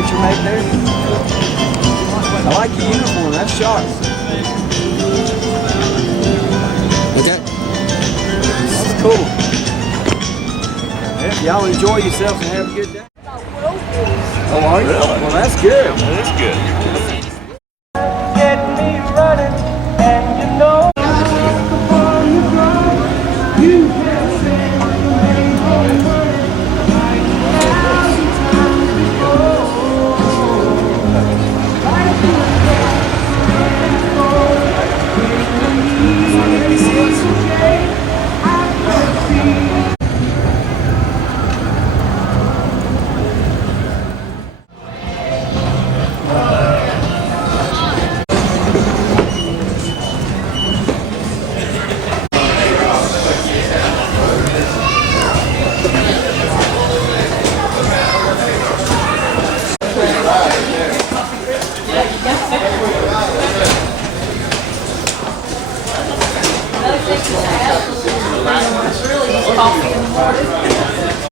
picture made there? I like your uniform, that's sharp. Okay. That's cool. Y'all enjoy yourselves and have a good day. Oh, are you? Well, that's good. That is good. Get me running, and you know you can sing.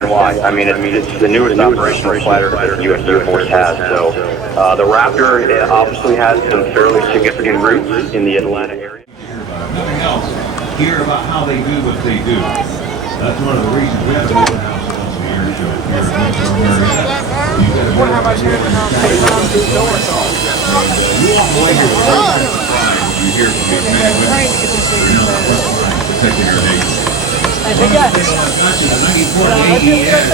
Why? I mean, it's the newest operational fighter that the U.S. Air Force has. So the Raptor obviously has some fairly significant roots in the Atlanta area. Nothing else. Hear about how they do what they do. That's one of the reasons we have an open house on the air show here in Metro Marietta. You got to be able to you walk away here with a lot of pride when you hear from these men and women who are on the front line protecting our nation. Not to the 94 AES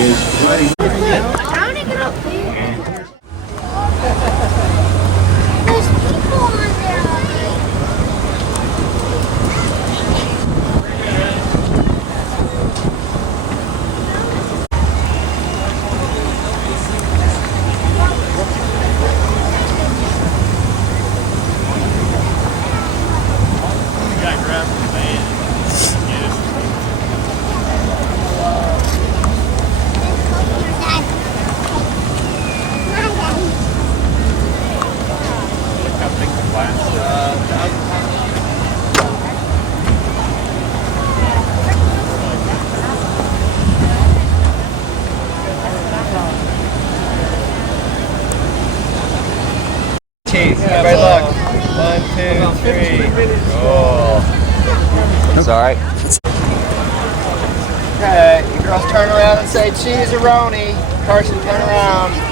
is ready. I want to get up there. There's people on there already. Everybody look. 1, 2, 3. Oh. It's alright. Okay, you girls turn around and say cheese-a-roni. Carson, turn around.